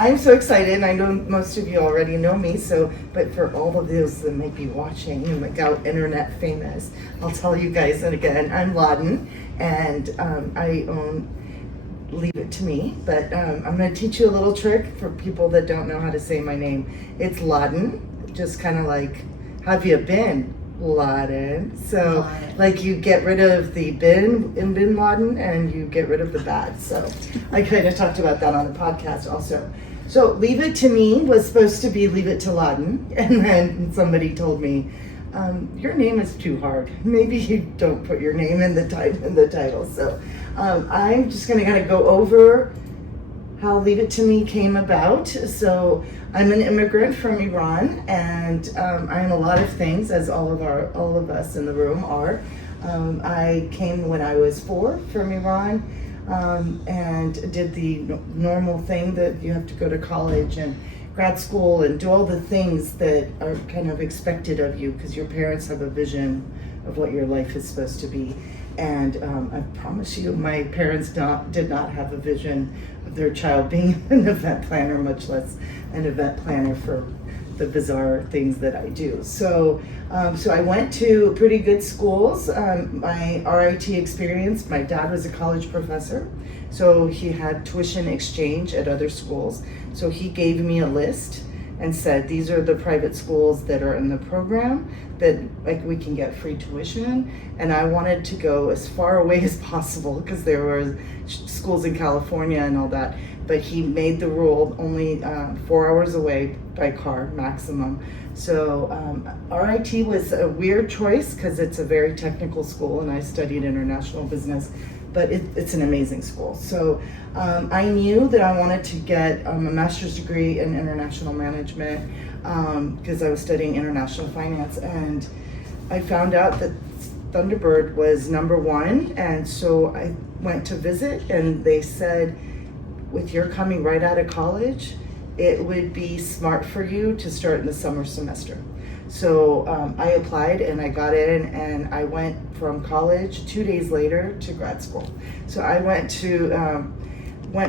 I'm so excited, and I know most of you already know me, but for all of those that might be watching and like out internet famous, I'll tell you guys that again, I'm Ladan, and I own Leave It To Me, but I'm going to teach you a little trick for people that don't know how to say my name. It's Ladan, just kind of like, have you been? Laden. So like you get rid of the bin in Bin Laden and you get rid of the bad. So I kind of talked about that on the podcast also. So Leave It To Me was supposed to be Leave It To Laden, and then somebody told me, your name is too hard. Maybe you don't put your name in the title. So I'm just going to kind of go over how Leave It To Me came about. So I'm an immigrant from Iran, and I'm a lot of things, as all of us in the room are. I came when I was 4 from Iran, and did the normal thing that you have to go to college and grad school and do all the things that are kind of expected of you because your parents have a vision of what your life is supposed to be. And I promise you, my parents did not have a vision of their child being an event planner, much less an event planner for the bizarre things that I do. So I went to pretty good schools. My RIT experience, my dad was a college professor, so he had tuition exchange at other schools. So he gave me a list and said, these are the private schools that are in the program that like we can get free tuition in. And I wanted to go as far away as possible because there were schools in California and all that. But he made the rule only 4 hours away by car maximum. So RIT was a weird choice because it's a very technical school and I studied international business, but it's an amazing school. So I knew that I wanted to get a master's degree in international management because I was studying international finance, and I found out that Thunderbird was #1, and so I went to visit, and they said, with your coming right out of college, it would be smart for you to start in the summer semester. So I applied and I got in, and I went from college 2 days later to grad school. So I went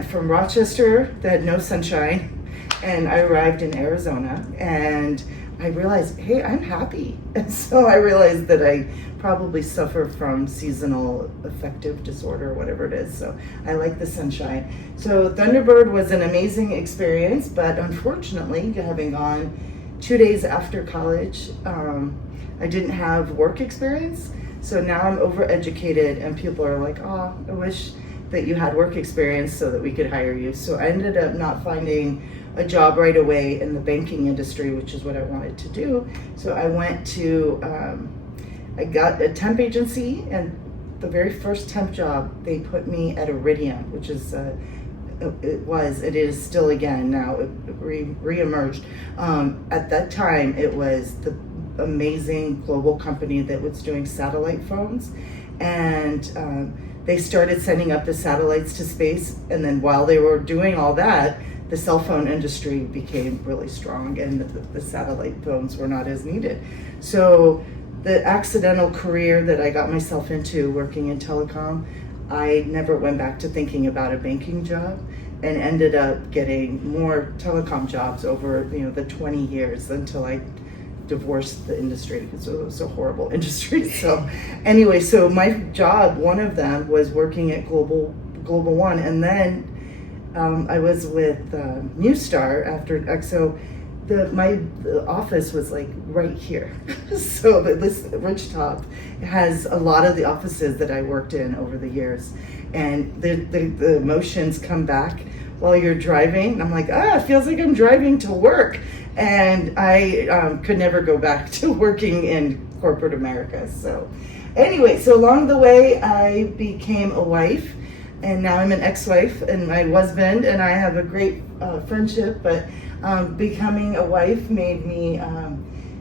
from Rochester that had no sunshine, and I arrived in Arizona, and I realized, hey, I'm happy. And so I realized that I probably suffer from seasonal affective disorder, or whatever it is. So I like the sunshine. So Thunderbird was an amazing experience, but unfortunately, having gone 2 days after college, I didn't have work experience. So now I'm overeducated, and people are like, oh, I wish that you had work experience so that we could hire you. So I ended up not finding a job right away in the banking industry, which is what I wanted to do. So I went to, I got a temp agency, and the very first temp job, they put me at Iridium, which is, it is still again now, it re-emerged. At that time, it was the amazing global company that was doing satellite phones, and they started sending up the satellites to space, and then while they were doing all that, the cell phone industry became really strong, and the satellite phones were not as needed. So the accidental career that I got myself into working in telecom, I never went back to thinking about a banking job, and ended up getting more telecom jobs over the 20 years until I divorced the industry because it was a horrible industry. So anyway, so my job, one of them was working at Global One, and then I was with Newstar after EXO. My office was like right here. So this rooftop has a lot of the offices that I worked in over the years, and the emotions come back while you're driving. I'm like, it feels like I'm driving to work, and I could never go back to working in corporate America. So anyway, so along the way I became a wife, and now I'm an ex-wife, and my husband and I have a great friendship, but becoming a wife made me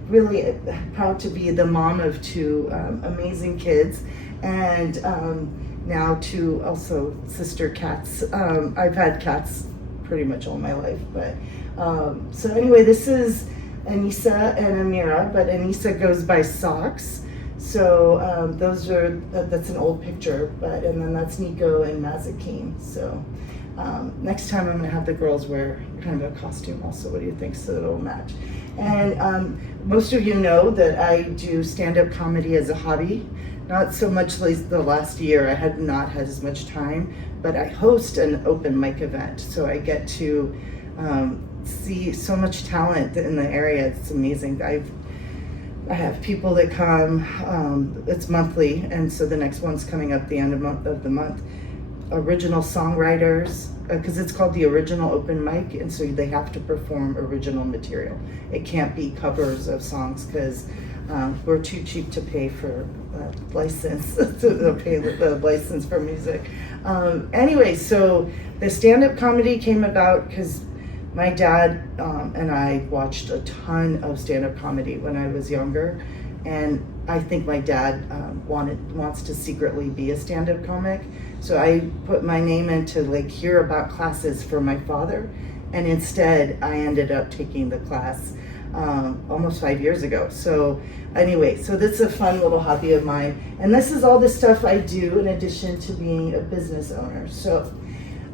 really proud to be the mom of 2 amazing kids, and now 2 also sister cats. I've had cats pretty much all my life, but so anyway, this is Anissa and Amira, but Anissa goes by Socks. So that's an old picture, and then that's Nico and Mazakeen. So next time I'm gonna have the girls wear kind of a costume also. What do you think? So it'll match. And most of you know that I do stand-up comedy as a hobby. Not so much like the last year, I had not had as much time, but I host an open mic event. So I get to see so much talent in the area. It's amazing. I have people that come, it's monthly, and so the next one's coming up the end of the month. Original songwriters, because it's called the original open mic, and so they have to perform original material. It can't be covers of songs because we're too cheap to pay for license, to pay the license for music. Anyway, so the stand-up comedy came about because my dad and I watched a ton of stand-up comedy when I was younger, and I think my dad wants to secretly be a stand-up comic. So I put my name in to hear about classes for my father, and instead I ended up taking the class almost 5 years ago. So anyway, so this is a fun little hobby of mine, and this is all the stuff I do in addition to being a business owner. So,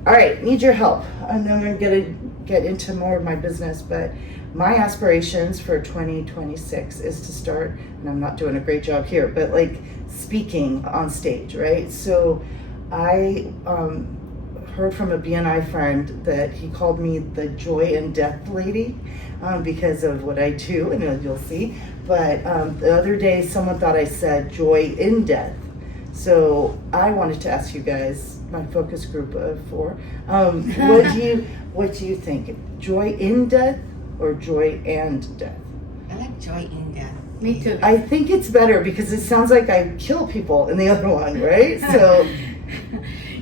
all right, need your help. And I'm going to get into more of my business, but my aspirations for 2026 is to start, and I'm not doing a great job here, but speaking on stage, right? So I heard from a BNI friend that he called me the joy and death lady because of what I do, and you'll see. But the other day, someone thought I said joy in death. So I wanted to ask you guys, my focus group of 4, what do you think? Joy in death or joy and death? I like joy in death. Me too. I think it's better because it sounds like I kill people in the other one, right? So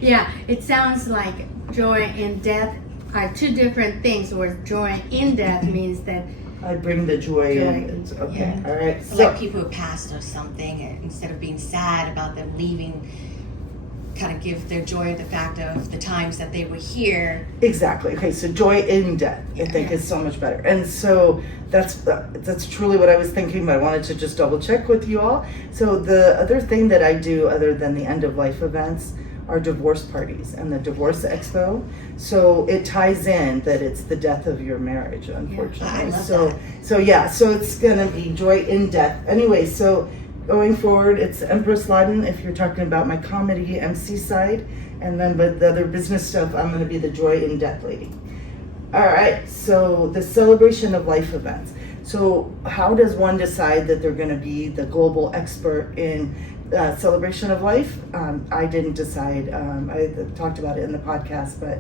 yeah, it sounds like joy and death are two different things, where joy in death means that I bring the joy in. Okay, yeah. All right. So, like people who passed or something, and instead of being sad about them leaving, kind of give their joy of the fact of the times that they were here. Exactly. Okay, so joy in death, I think, is so much better. And so that's truly what I was thinking, but I wanted to just double check with you all. So the other thing that I do, other than the end of life events, are divorce parties and the Divorce Expo. So it ties in that it's the death of your marriage, unfortunately. I love so it's gonna be joy in death. Anyway, so going forward, it's Empress Ladan if you're talking about my comedy MC side, and then but the other business stuff, I'm gonna be the joy in death lady. All right, so the celebration of life events. So how does one decide that they're gonna be the global expert in celebration of life? I didn't decide. I talked about it in the podcast, but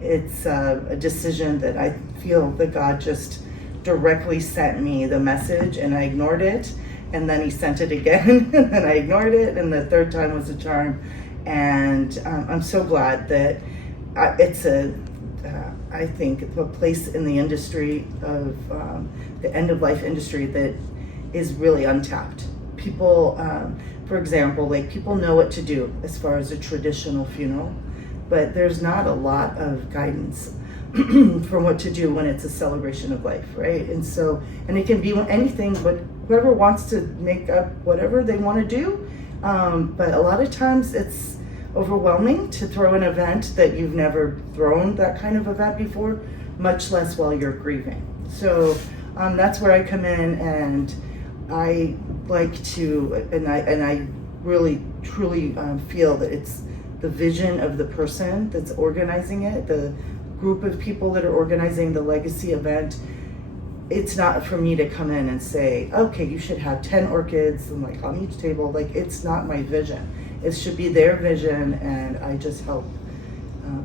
it's a decision that I feel that God just directly sent me the message, and I ignored it, and then he sent it again, and then I ignored it, and the third time was a charm. And I'm so glad that it's I think a place in the industry of the end of life industry that is really untapped. People, for example, people know what to do as far as a traditional funeral, but there's not a lot of guidance for what to do when it's a celebration of life, right? And so, and it can be anything, but whoever wants to make up whatever they want to do, but a lot of times it's overwhelming to throw an event that you've never thrown that kind of event before, much less while you're grieving. So that's where I come in, and I like to, and I really truly feel that it's the vision of the person that's organizing it, the group of people that are organizing the legacy event. It's not for me to come in and say, okay, you should have 10 orchids and on each table. It's not my vision. It should be their vision, and I just help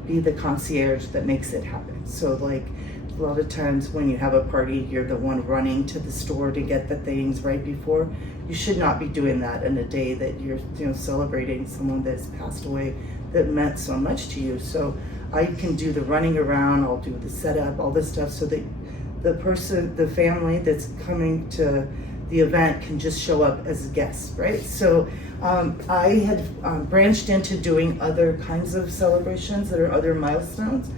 be the concierge that makes it happen. So a lot of times when you have a party, you're the one running to the store to get the things right before. You should not be doing that in a day that you're celebrating someone that's passed away that meant so much to you. So I can do the running around, I'll do the setup, all this stuff, so that the person, the family that's coming to the event can just show up as guests, right? So I had branched into doing other kinds of celebrations that are other milestones,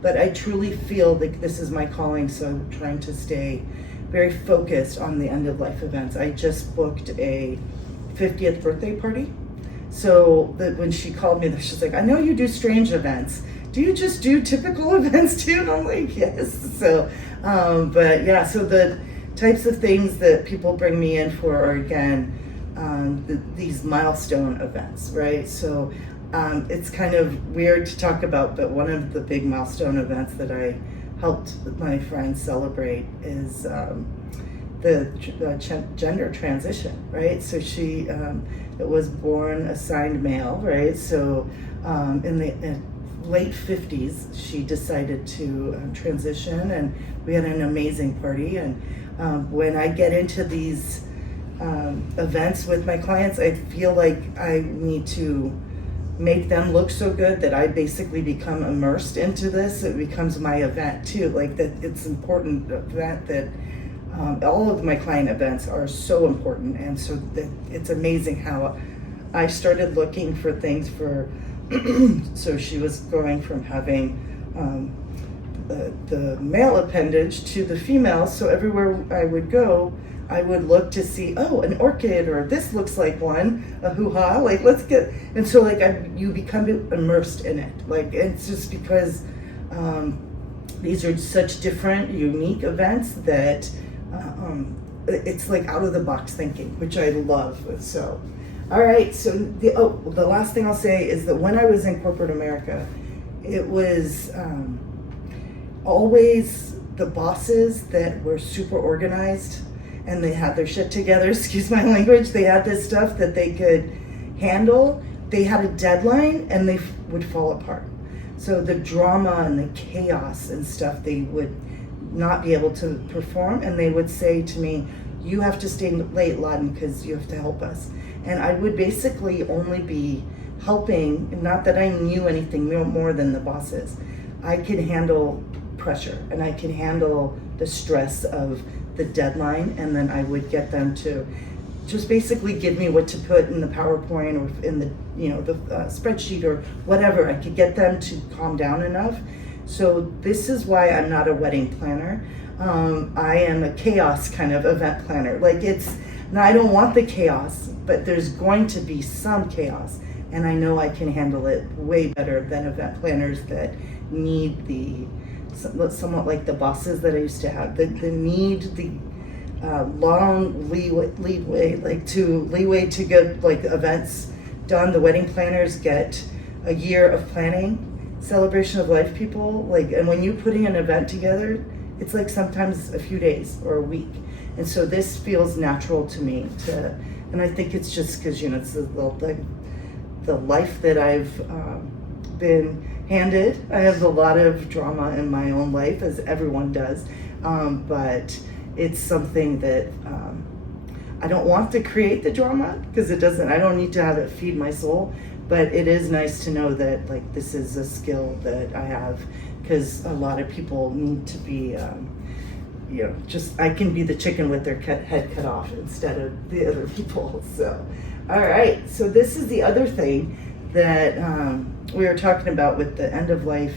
but I truly feel like this is my calling, so I'm trying to stay very focused on the end of life events. I just booked a 50th birthday party. So that when she called me, she's like, I know you do strange events. Do you just do typical events too? And I'm like, yes. So, but yeah, so the types of things that people bring me in for are, again, these milestone events, right? So it's kind of weird to talk about, but one of the big milestone events that I helped my friends celebrate is the gender transition, right? So she it was born assigned male, right? So in the late 50s, she decided to transition, and we had an amazing party. And when I get into these events with my clients, I feel like I need to make them look so good that I basically become immersed into this. It becomes my event too, like that. It's important event that all of my client events are so important, and so that it's amazing how I started looking for things for so she was going from having the male appendage to the female, so everywhere I would go I would look to see, oh, an orchid, or this looks like one, a hoo-ha, like let's get, and so like you become immersed in it. Like it's just because these are such different, unique events that it's like out of the box thinking, which I love. So, all right, so the last thing I'll say is that when I was in corporate America, it was always the bosses that were super organized and they had their shit together, excuse my language. They had this stuff that they could handle. They had a deadline and they would fall apart. So the drama and the chaos and stuff, they would not be able to perform, and they would say to me, you have to stay late, Ladan, because you have to help us. And I would basically only be helping, not that I knew anything more than the bosses. I could handle pressure and I could handle the stress of the deadline, and then I would get them to just basically give me what to put in the PowerPoint or in the the spreadsheet or whatever. I could get them to calm down enough. So this is why I'm not a wedding planner. I am a chaos kind of event planner. Like now I don't want the chaos, but there's going to be some chaos, and I know I can handle it way better than event planners that need somewhat like the bosses that I used to have, the need the long leeway to get like events done. The wedding planners get a year of planning. Celebration of life people, and when you're putting an event together, it's like sometimes a few days or a week. And so this feels natural to me and I think it's just because it's the life that I've been handed. I have a lot of drama in my own life, as everyone does, but it's something that I don't want to create the drama, because I don't need to have it feed my soul, but it is nice to know that this is a skill that I have, because a lot of people need to be I can be the chicken with their head cut off instead of the other people. So all right, so this is the other thing that we were talking about with the end of life.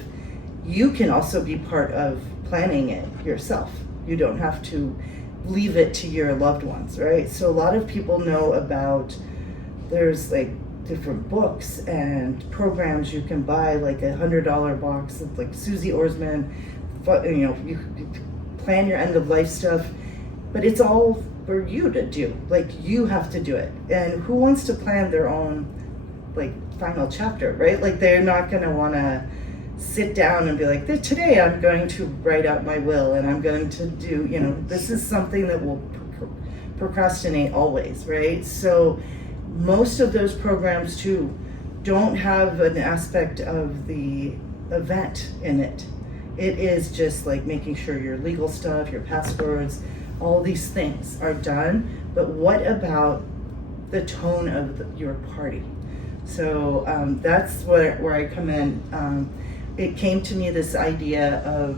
You can also be part of planning it yourself. You don't have to leave it to your loved ones, right? So a lot of people know about, there's different books and programs you can buy, like $100 box of Susie Orsman, you plan your end of life stuff, but it's all for you to do. You have to do it. And who wants to plan their own final chapter, right? They're not going to want to sit down and be like, today I'm going to write out my will and I'm going to do, this is something that will procrastinate always, right? So most of those programs too don't have an aspect of the event in it. It is just making sure your legal stuff, your passwords, all these things are done. But what about the tone of your party? So that's where I come in. It came to me, this idea of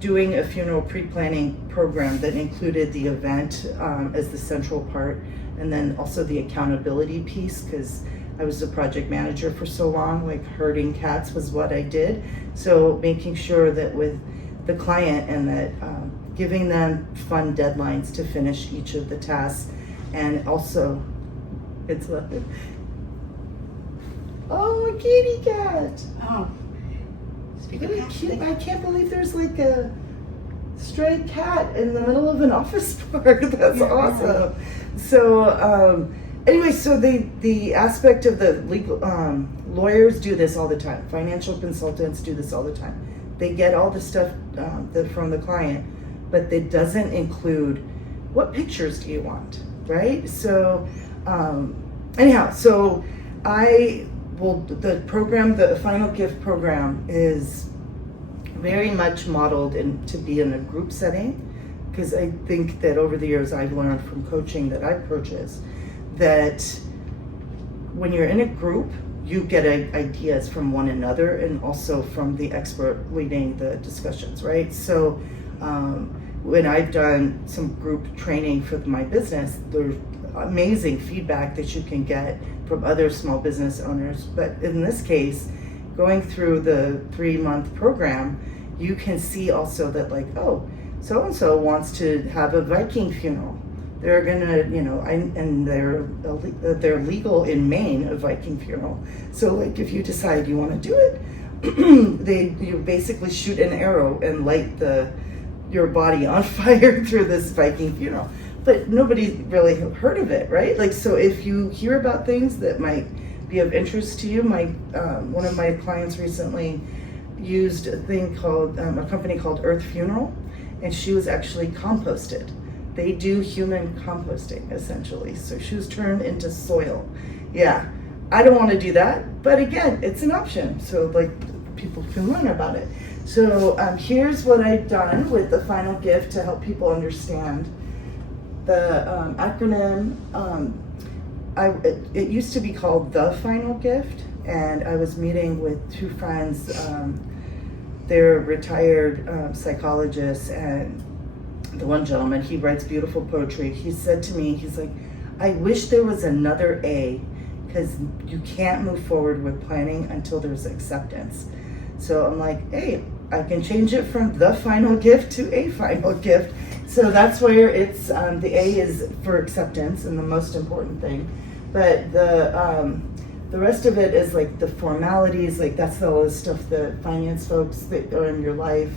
doing a funeral pre-planning program that included the event as the central part, and then also the accountability piece, because I was a project manager for so long, herding cats was what I did. So making sure that with the client and that giving them fun deadlines to finish each of the tasks, and also It's what? Oh, a kitty cat. Oh, Speak of Really cats, cute. they- I can't believe there's like a stray cat in the middle of an office park. That's Yeah, awesome. So anyway, so the aspect of the legal lawyers do this all the time. Financial consultants do this all the time. They get all the stuff from the client, but it doesn't include what pictures do you want, right? So anyhow, so the program, the Final Gift program, is very much modeled to be in a group setting, because I think that over the years I've learned from coaching that I've purchased that when you're in a group, you get ideas from one another and also from the expert leading the discussions, right? So when I've done some group training for my business, there's amazing feedback that you can get from other small business owners. But in this case, going through the 3-month program, you can see also that like, oh, so-and-so wants to have a Viking funeral. They're gonna, and they're legal in Maine, a Viking funeral. So like if you decide you wanna do it, you basically shoot an arrow and light your body on fire through this Viking funeral. But nobody really heard of it, right? Like, so if you hear about things that might be of interest to you, one of my clients recently used a thing called, a company called Earth Funeral, and she was actually composted. They do human composting, essentially. So she was turned into soil. Yeah, I don't want to do that, but again, it's an option. So like people can learn about it. So here's what I've done with the Final Gift to help people understand the acronym. It used to be called The Final Gift, and I was meeting with 2 friends. They're retired psychologists, and the one gentleman, he writes beautiful poetry. He said to me, he's like, I wish there was another A, because you can't move forward with planning until there's acceptance. So I'm like, hey, I can change it from The Final Gift to A Final Gift. So that's where it's, the A is for acceptance and the most important thing. But the rest of it is like the formalities, like that's all the stuff the finance folks that are in your life,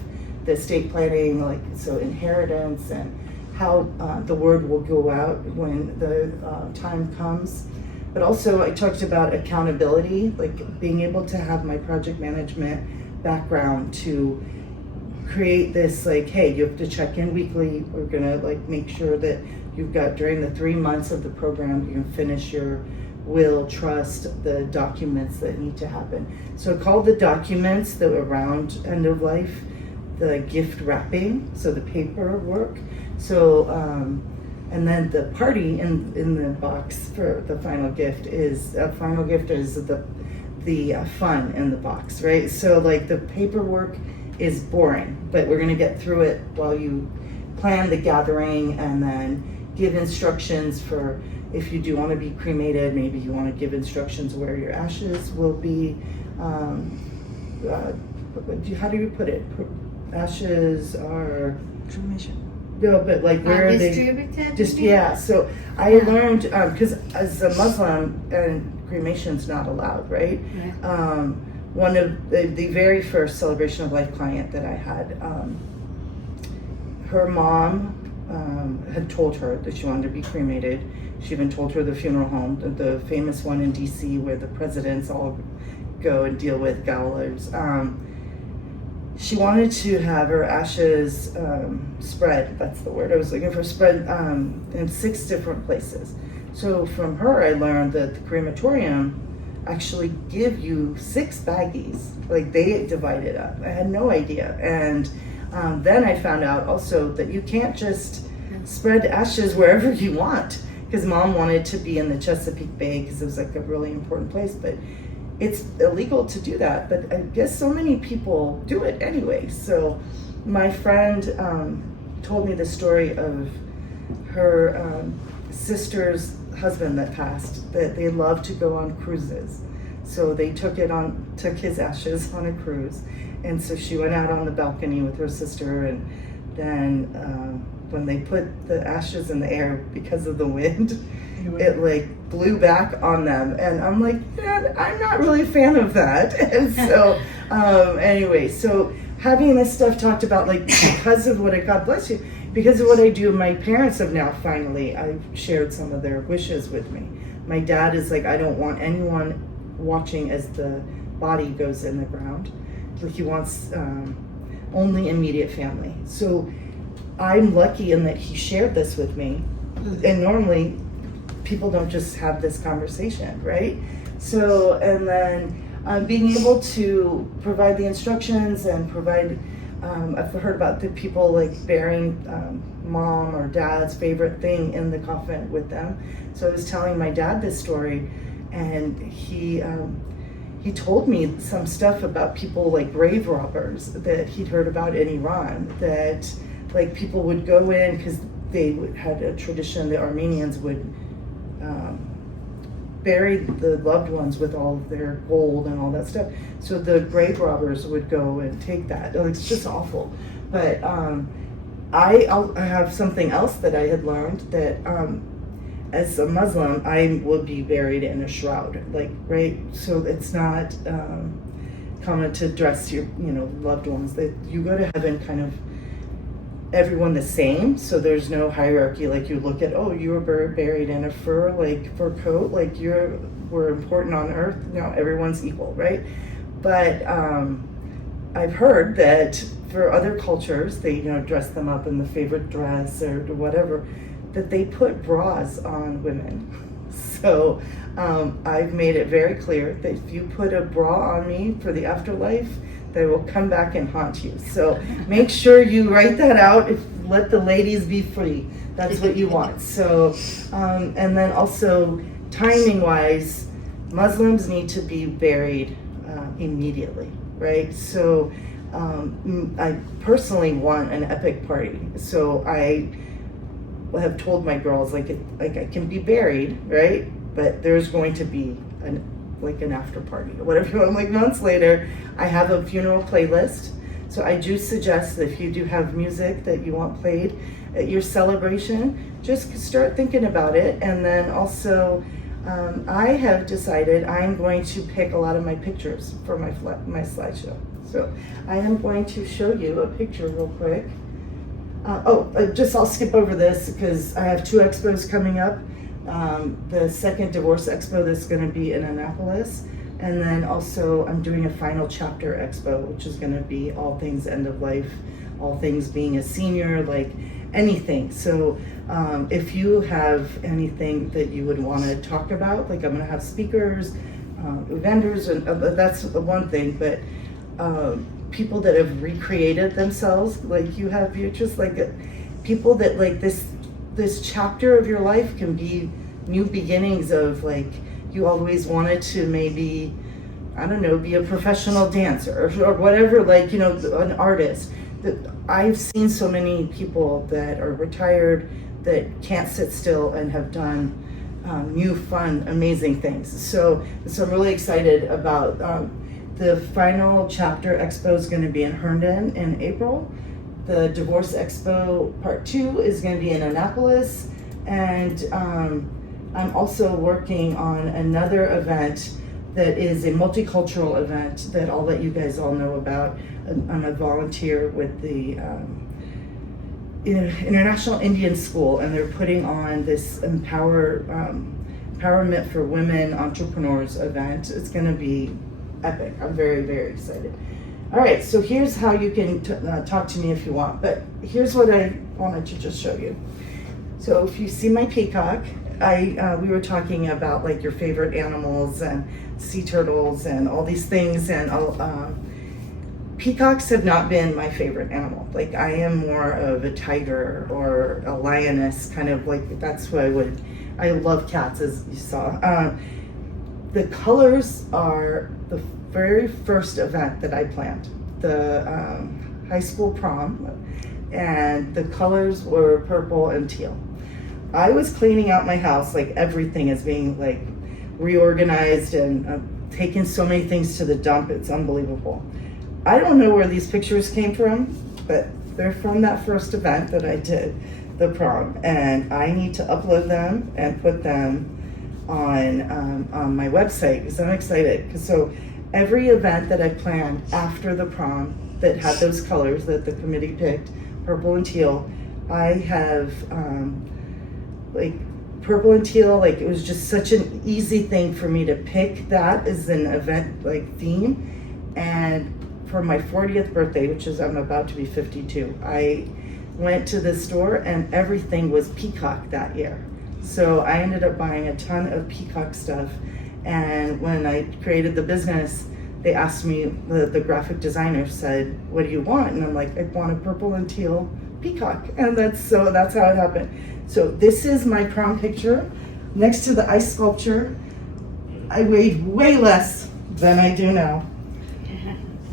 the estate planning, like so inheritance and how the word will go out when the time comes. But also I talked about accountability, like being able to have my project management background to create this like, hey, you have to check in weekly. We're gonna like make sure that you've got during the 3 months of the program, you can finish your will, trust, the documents that need to happen. So call the documents that are around end of life, the gift wrapping, so the paperwork. So, and then the party in the box for the final gift is, the fun in the box, right? So like the paperwork is boring, but we're gonna get through it while you plan the gathering and then give instructions for if you do want to be cremated, maybe you want to give instructions where your ashes will be, how do you put it? Ashes are cremation. No, but like where are they distributed? just yeah. So I learned because as a Muslim, and cremation's not allowed, right? Yeah. One of the very first celebration of life client that I had, her mom had told her that she wanted to be cremated. She even told her the funeral home, the famous one in DC where the presidents all go and deal with galas. She wanted to have her ashes spread, that's the word I was looking for, spread in 6 different places. So from her, I learned that the crematorium actually give you 6 baggies, like they divide it up. I had no idea. And then I found out also that you can't just spread ashes wherever you want, because mom wanted to be in the Chesapeake Bay because it was like a really important place, but it's illegal to do that. But I guess so many people do it anyway. So my friend told me the story of her sister's husband that passed, that they love to go on cruises. So they took his ashes on a cruise. And so she went out on the balcony with her sister, and then when they put the ashes in the air because of the wind, it like blew back on them, and I'm like, yeah, I'm not really a fan of that. And so anyway, so having this stuff talked about, like, because of what God bless you, because of what I do, my parents have now finally, I've shared some of their wishes with me. My dad is like, I don't want anyone watching as the body goes in the ground. Like, he wants only immediate family. So I'm lucky in that he shared this with me. And normally people don't just have this conversation, right? So, and then being able to provide the instructions and provide, I've heard about the people like burying mom or dad's favorite thing in the coffin with them. So I was telling my dad this story, and he told me some stuff about people like grave robbers that he'd heard about in Iran, that like people would go in because they had a tradition, the Armenians would bury the loved ones with all of their gold and all that stuff. So the grave robbers would go and take that. It's just awful. But I have something else that I had learned, that as a Muslim, I would be buried in a shroud, like, right? So it's not common to dress your, loved ones. That you go to heaven kind of everyone the same, so there's no hierarchy. Like, you look at, oh, you were buried in a fur coat, like we're important on earth. No, everyone's equal, right? But I've heard that for other cultures, they dress them up in the favorite dress or whatever, that they put bras on women. So I've made it very clear that if you put a bra on me for the afterlife, they will come back and haunt you. So make sure you write that out. Let the ladies be free. That's what you want. So, and then also timing wise, Muslims need to be buried immediately, right? So I personally want an epic party. So I have told my girls, like I can be buried, right? But there's going to be an after party or whatever. I'm like, months later, I have a funeral playlist. So I do suggest that if you do have music that you want played at your celebration, just start thinking about it. And then also, I have decided I'm going to pick a lot of my pictures for my slideshow. So I am going to show you a picture real quick. I'll skip over this because I have 2 expos coming up. The second divorce expo that's going to be in Annapolis, and then also I'm doing a Final Chapter Expo, which is going to be all things end of life, all things being a senior, like anything. So if you have anything that you would want to talk about, like I'm going to have speakers, vendors, and that's the one thing, but people that have recreated themselves, like you're just like people that like this chapter of your life can be new beginnings of, like, you always wanted to maybe, I don't know, be a professional dancer or whatever, like, an artist. That I've seen so many people that are retired that can't sit still and have done new, fun, amazing things. So I'm really excited about the Final Chapter Expo is going to be in Herndon in April. The Divorce Expo Part 2 is going to be in Annapolis, and I'm also working on another event that is a multicultural event that I'll let you guys all know about. I'm a volunteer with the International Indian School, and they're putting on this empowerment for women entrepreneurs event. It's going to be epic. I'm very, very excited. All right, so here's how you can talk to me if you want, but here's what I wanted to just show you. So if you see my peacock, we were talking about like your favorite animals and sea turtles and all these things, and peacocks have not been my favorite animal. Like, I am more of a tiger or a lioness, kind of like, that's what I love cats, as you saw. The colors are the very first event that I planned, the high school prom, and the colors were purple and teal. I was cleaning out my house, like everything is being like reorganized and taking so many things to the dump, it's unbelievable. I don't know where these pictures came from, but they're from that first event that I did. the prom, and I need to upload them and put them on my website because I'm excited. So every event that I planned after the prom that had those colors that the committee picked, purple and teal, I have like purple and teal, like it was just such an easy thing for me to pick that as an event like theme. And for my 40th birthday, which is I'm about to be 52, I went to the store and everything was peacock that year. So I ended up buying a ton of peacock stuff. And when I created the business, they asked me, the graphic designer said, what do you want? And I'm like, I want a purple and teal peacock. And that's how it happened. So this is my prom picture next to the ice sculpture. I weighed way less than I do now.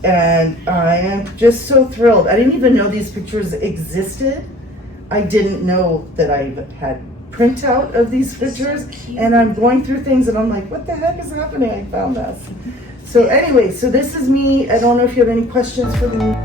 And I am just so thrilled. I didn't even know these pictures existed. I didn't know that I had printout of these pictures. And I'm going through things and I'm like, what the heck is happening? I found this. So anyway, so this is me. I don't know if you have any questions for me.